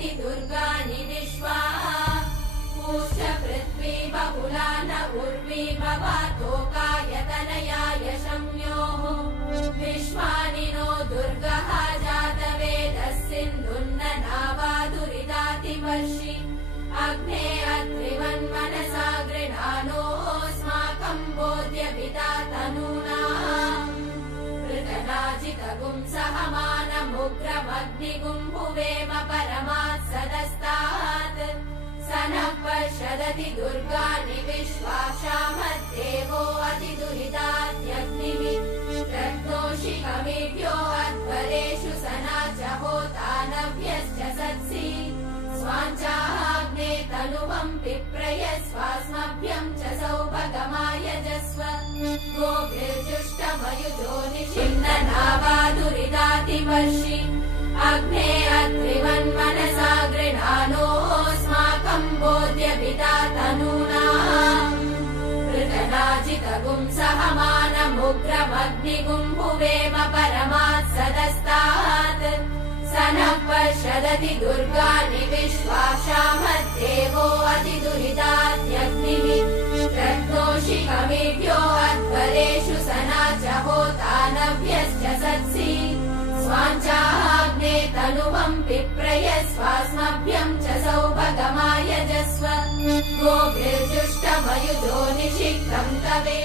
ददति दुर्गाणि विश्वा पूष्य पृथ्वी बहुला न उर्वी भवातोकायतनयाय शम्योः विश्वानि नो दुर्गः जातवेदः सिन्धुन्न नावादुरिदातिवर्षि अग्ने अत्रिवन्मनसा गृणानोऽस्माकम् बोध्यभिता तनूना ऋतनाजितगुम् सहमानमुग्रमग्निगुम् भुवेम परमात् सदस्तात् स नः पश्यदति दुर्गाणि विश्वाक्षामद्देवो अतिदुरिताद्यग्निः रत्नोषिकमेभ्यो अध्वरेषु सना च होतानव्यश्च सत्सि स्वाञ्चाग्ने तनुवम् पिप्रयस्वास्मभ्यम् च सौभगमायजस्व गोभिर्जुष्टमयुजो निषिन्न नावादुरिदातिवर्षि अग्ने अत्रिवन्मनसा गृणानोऽस्माकम् बोध्यभिता तनूना ऋतनाजितगुम् सहमानमुग्रमग्निगुम् भुवेम परमात् सदस्तात् स नः पश्यदति दुर्गाणि विश्वाक्षामद्देवो अतिदुरिताद्यग्निः रत्नोषिकमेभ्यो अध्वरेषु सना च होतानव्यश्च सत्सि स्वाञ्चाग्ने तनुवम् पिप्रयस्वास्मभ्यम् च सौभगमायजस्व गोभिर्जुष्टमयुजो निषिक्तम् तवे।